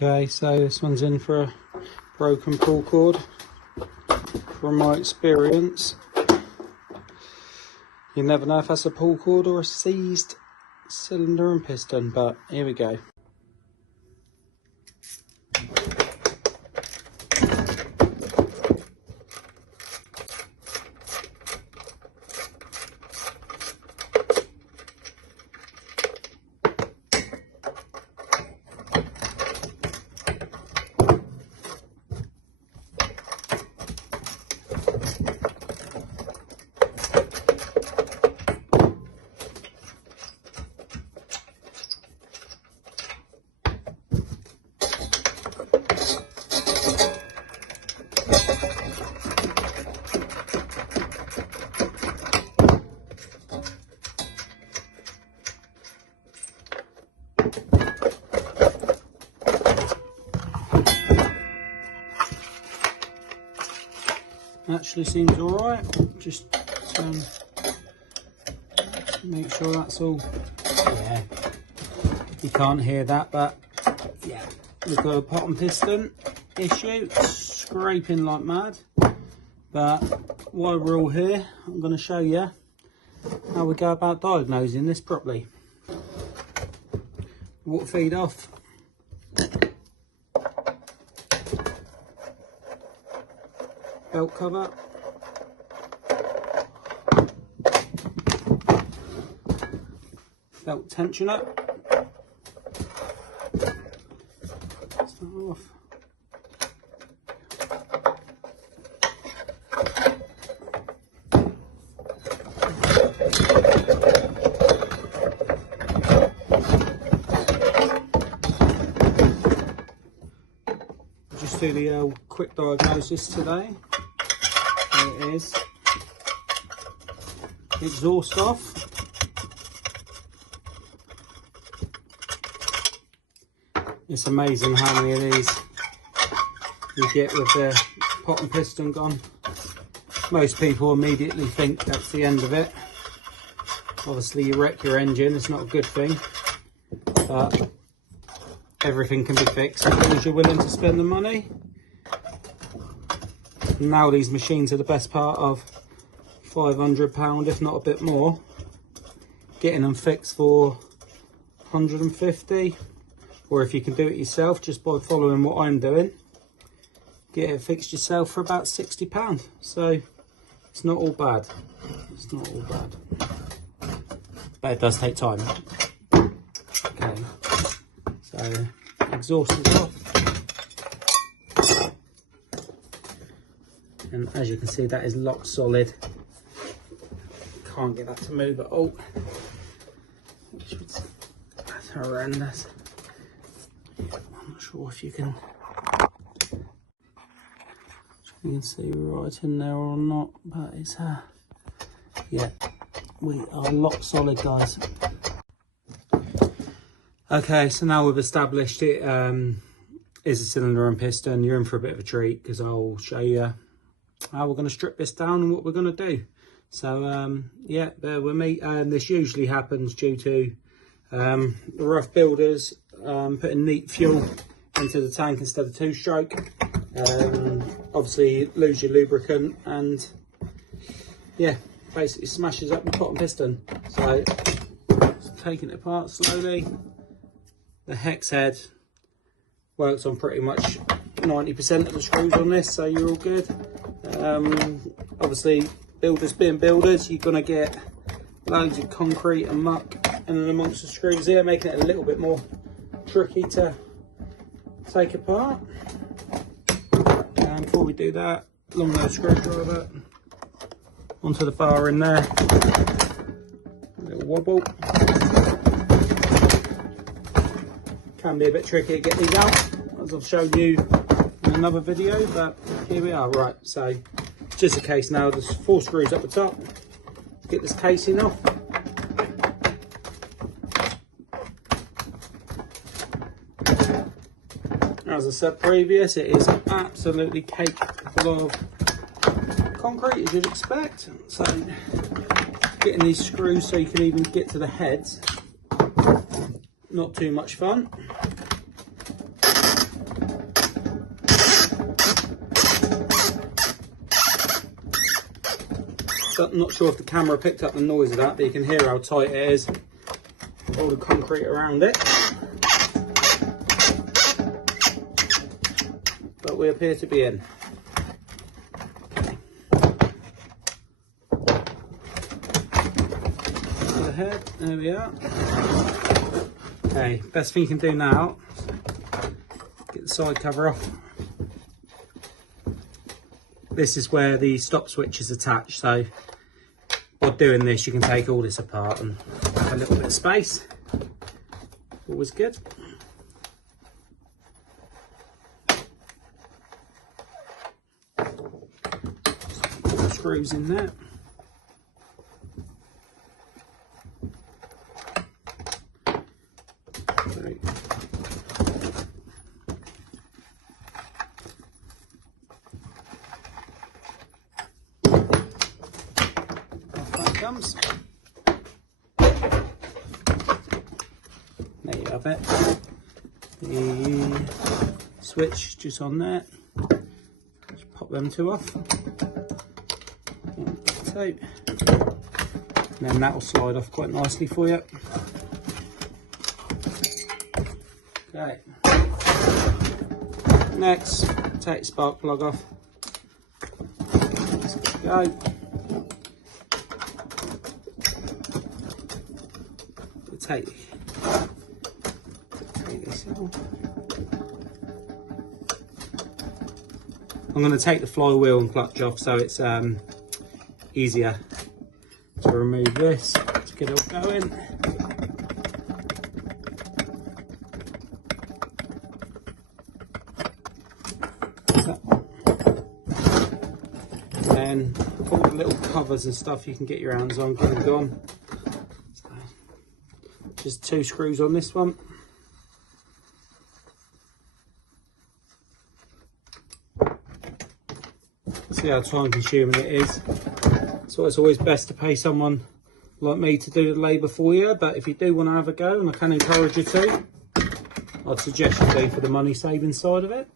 Okay, so this one's in for a broken pull cord. From my experience, you never know if that's a pull cord or a seized cylinder and piston, but here we go. Actually seems alright, just make sure that's all. Yeah, you can't hear that, but yeah, we've got a pot and piston issue, scraping like mad. But while we're all here, I'm going to show you how we go about diagnosing this properly. Water feed off. Belt cover. Belt tensioner. Start off. Just do the quick diagnosis today. There it is. Exhaust off. It's amazing how many of these you get with the pot and piston gone. Most people immediately think that's the end of it. Obviously you wreck your engine, it's not a good thing, but everything can be fixed as long as you're willing to spend the money. Now these machines are the best part of £500, if not a bit more. Getting them fixed for 150, or if you can do it yourself just by following what I'm doing, get it fixed yourself for about £60. So it's not all bad. It's not all bad, but it does take time. Okay, so exhaust is off. And as you can see, that is locked solid. Can't get that to move at all. That's horrendous. I'm not sure if you can see right in there or not, but it's yeah, we are locked solid, guys. Okay, so now we've established it is a cylinder and piston. You're in for a bit of a treat because I'll show you how we're going to strip this down and what we're going to do. So yeah, bear with me. This usually happens due to the rough builders putting neat fuel into the tank instead of two-stroke. Obviously you lose your lubricant and yeah, basically smashes up the pot and piston. So just taking it apart slowly. The hex head works on pretty much 90% of the screws on this, so you're all good. Obviously builders being builders, you're going to get loads of concrete and muck in and amongst the screws here, making it a little bit more tricky to take apart. And before we do that, long nose screwdriver onto the bar in there, a little wobble. Can be a bit tricky to get these out, as I've shown you in another video, but here we are. Right, so just a case now, there's 4 screws up the top. Get this casing off. As I said previous, it is absolutely caked full of concrete, as you'd expect. So getting these screws so you can even get to the heads, not too much fun. I'm not sure if the camera picked up the noise of that, but you can hear how tight it is. All the concrete around it. But we appear to be in. Ahead, there we are. Okay, best thing you can do now, get the side cover off. This is where the stop switch is attached, so by doing this you can take all this apart and have a little bit of space. Always good. Put the screws in there. Comes. There you have it. The switch just on there. Just pop them two off. Tape. And then that will slide off quite nicely for you. Okay. Next, take the spark plug off. Let's go. Take this out. I'm going to take the flywheel and clutch off so it's easier to remove this. Let's get it all going. And all the little covers and stuff you can get your hands on, get them gone. Just 2 screws on this one. See how time consuming it is. So it's always best to pay someone like me to do the labour for you, but if you do want to have a go, and I can encourage you to, I'd suggest you do for the money saving side of it.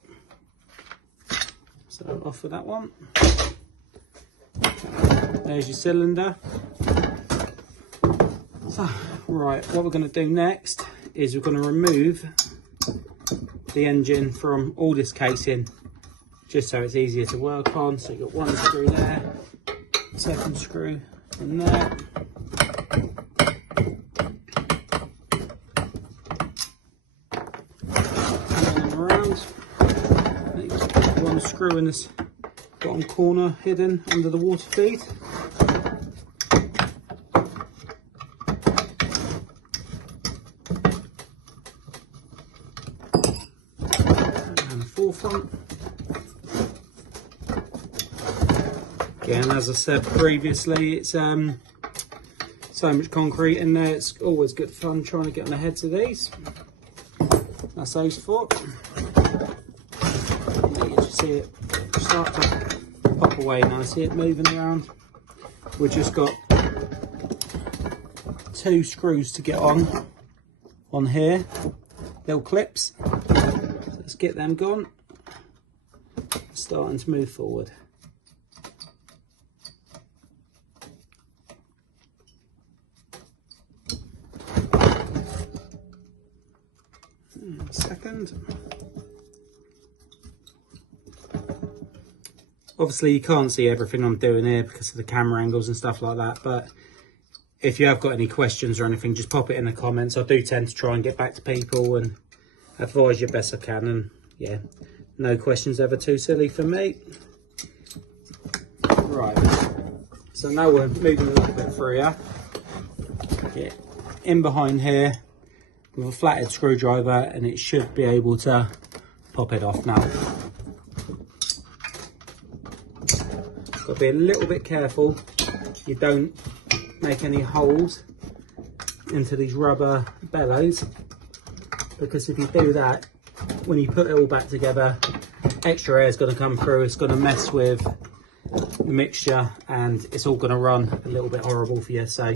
So off with that one. There's your cylinder. So, right, what we're going to do next is we're going to remove the engine from all this casing, just so it's easier to work on. So you've got 1 screw there, 2nd screw in there. Turn them around. 1 screw in this bottom corner hidden under the water feed. Forefront. Again, as I said previously, it's so much concrete in there, it's always good fun trying to get on the heads of these. That's those 4. You can see it start to pop away now, see it moving around. We've just got 2 screws to get on here, little clips. Let's get them gone. Starting to move forward. Second. Obviously you can't see everything I'm doing here because of the camera angles and stuff like that, but if you have got any questions or anything, just pop it in the comments. I do tend to try and get back to people and advise you best I can, and yeah, no questions ever too silly for me. Right, so now we're moving a little bit through here. Get in behind here with a flathead screwdriver and it should be able to pop it off now. Got to be a little bit careful you don't make any holes into these rubber bellows, because if you do that, when you put it all back together, extra air is going to come through, it's going to mess with the mixture and it's all going to run a little bit horrible for you. So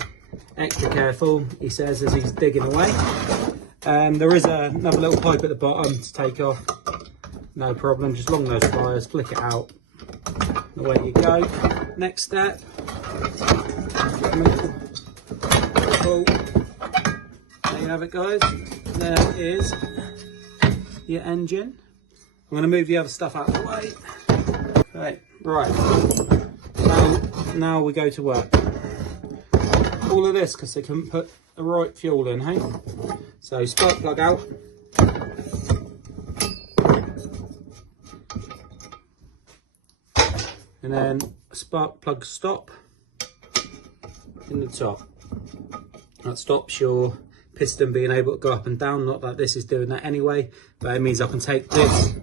extra careful, he says, as he's digging away. There is another little pipe at the bottom to take off, no problem, just long those pliers, flick it out, away you go. Next step, Cool. There you have it, guys. There is your engine. I'm going to move the other stuff out of the way. Okay, right. So now we go to work. All of this because they couldn't put the right fuel in, hey? So spark plug out. And then spark plug stop in the top. That stops your piston being able to go up and down. Not that this is doing that anyway, but it means I can take this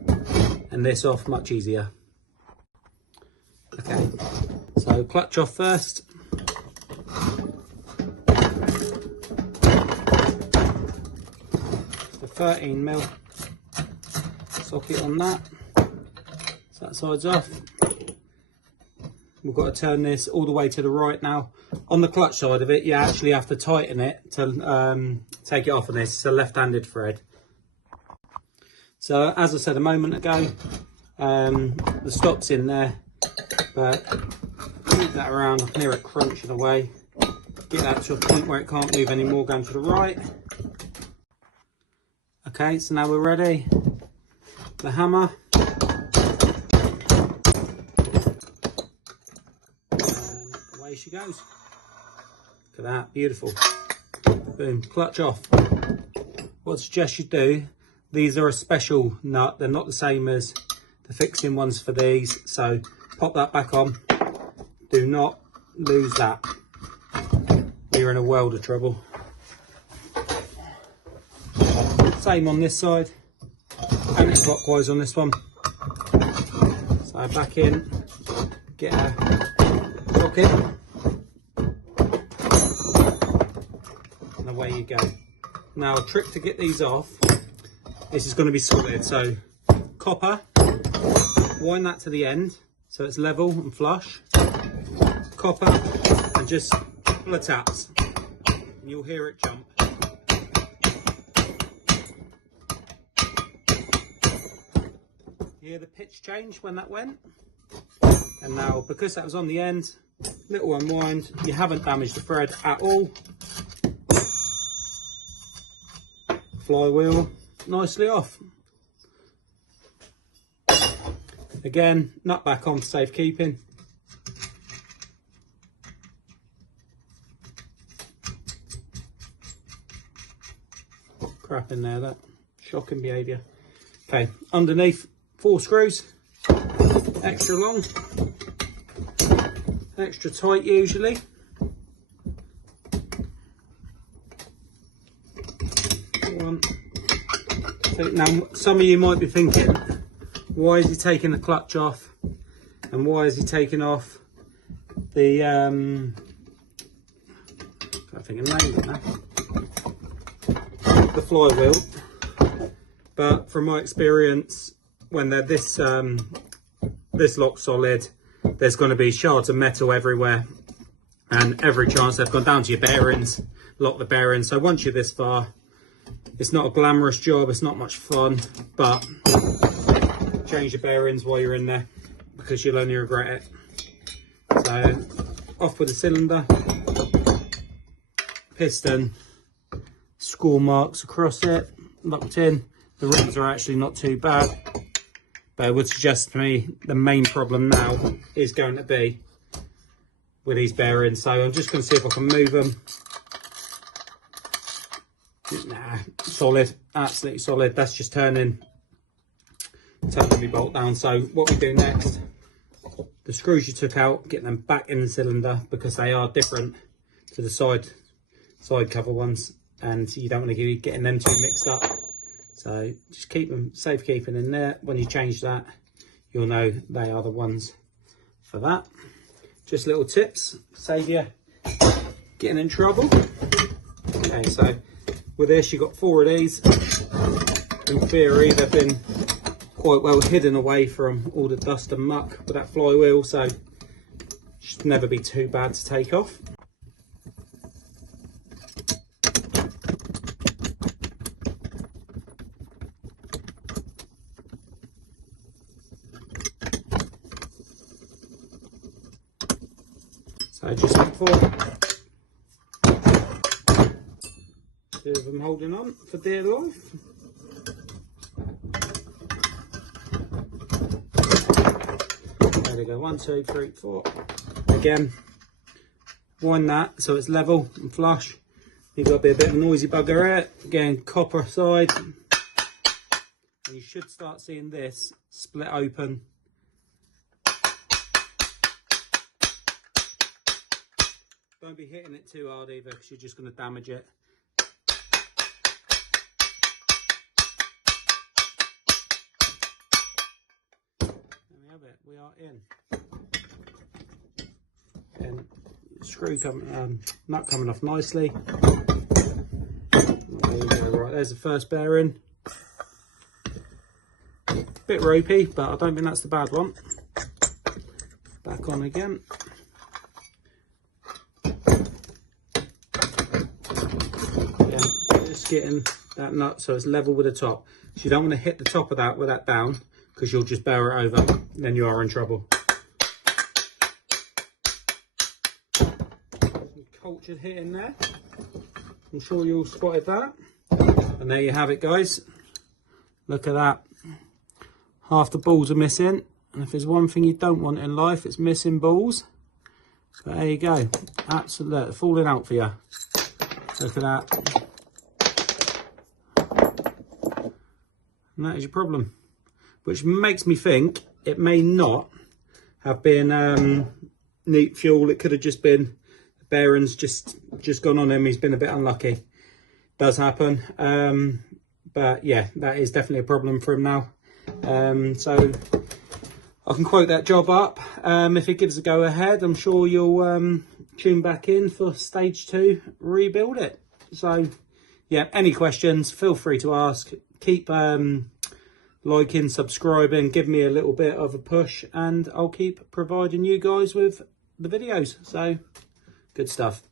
and this off much easier. Okay, so clutch off first. The 13mm socket on that. So that side's off. We've got to turn this all the way to the right now. On the clutch side of it, you actually have to tighten it to take it off on this. It's a left-handed thread. So as I said a moment ago, the stop's in there, but move that around, I can hear it crunching away. Get that to a point where it can't move anymore, going to the right. Okay, so now we're ready. The hammer. And away she goes. Look at that, beautiful. Boom, clutch off. What I suggest you do, these are a special nut. They're not the same as the fixing ones for these. So pop that back on. Do not lose that. You're in a world of trouble. Same on this side. Anti-clockwise on this one. So back in, get a socket. And away you go. Now a trick to get these off, this is going to be solid, so copper, wind that to the end so it's level and flush, copper, and just a couple of taps and you'll hear it jump. You hear the pitch change when that went? And now because that was on the end, little unwind, you haven't damaged the thread at all. Flywheel nicely off. Again, nut back on for safekeeping. Crap in there, that shocking behaviour. Okay, underneath 4 screws, extra long, extra tight usually. So now some of you might be thinking, why is he taking the clutch off and why is he taking off the I think of the name of that, the flywheel? But from my experience, when they're this lock solid, there's going to be shards of metal everywhere, and every chance they've gone down to your bearings, lock the bearings. So once you're this far, it's not a glamorous job, it's not much fun, but change your bearings while you're in there because you'll only regret it. So off with the cylinder, piston, score marks across it, locked in. The rings are actually not too bad, but I would suggest to me the main problem now is going to be with these bearings. So I'm just going to see if I can move them. Nah, solid, absolutely solid. That's just turning my bolt down. So what we do next, the screws you took out, get them back in the cylinder because they are different to the side cover ones, and you don't want to be getting them too mixed up. So just keep them safe keeping in there. When you change that, you'll know they are the ones for that. Just little tips, save you getting in trouble. Okay, so with this, you've got 4 of these. In theory, they've been quite well hidden away from all the dust and muck with that flywheel, so it should never be too bad to take off. So just look for two of them holding on for dear life. There we go, 1, 2, 3, 4. Again, wind that so it's level and flush. You've got to be a bit of a noisy bugger here. Again, copper side. And you should start seeing this split open. Don't be hitting it too hard either, because you're just going to damage it. There we have it, we are in. And screw nut coming off nicely. There you go, right, there's the first bearing. Bit ropey, but I don't think that's the bad one. Back on again. Just getting that nut so it's level with the top. So you don't want to hit the top of that with that down, because you'll just bear it over, then you are in trouble. Some cultured hit in there. I'm sure you all spotted that. And there you have it, guys. Look at that. Half the balls are missing. And if there's one thing you don't want in life, it's missing balls. But there you go. Absolutely falling out for you. Look at that. And that is your problem, which makes me think it may not have been Neat fuel. It could have just been the bearings just gone on him. He's been a bit unlucky. Does happen, but yeah, that is definitely a problem for him now. So I can quote that job up. If it gives a go ahead, I'm sure you'll tune back in for stage 2, rebuild it. So yeah, any questions, feel free to ask. Keep liking, subscribing, give me a little bit of a push, and I'll keep providing you guys with the videos. So good stuff.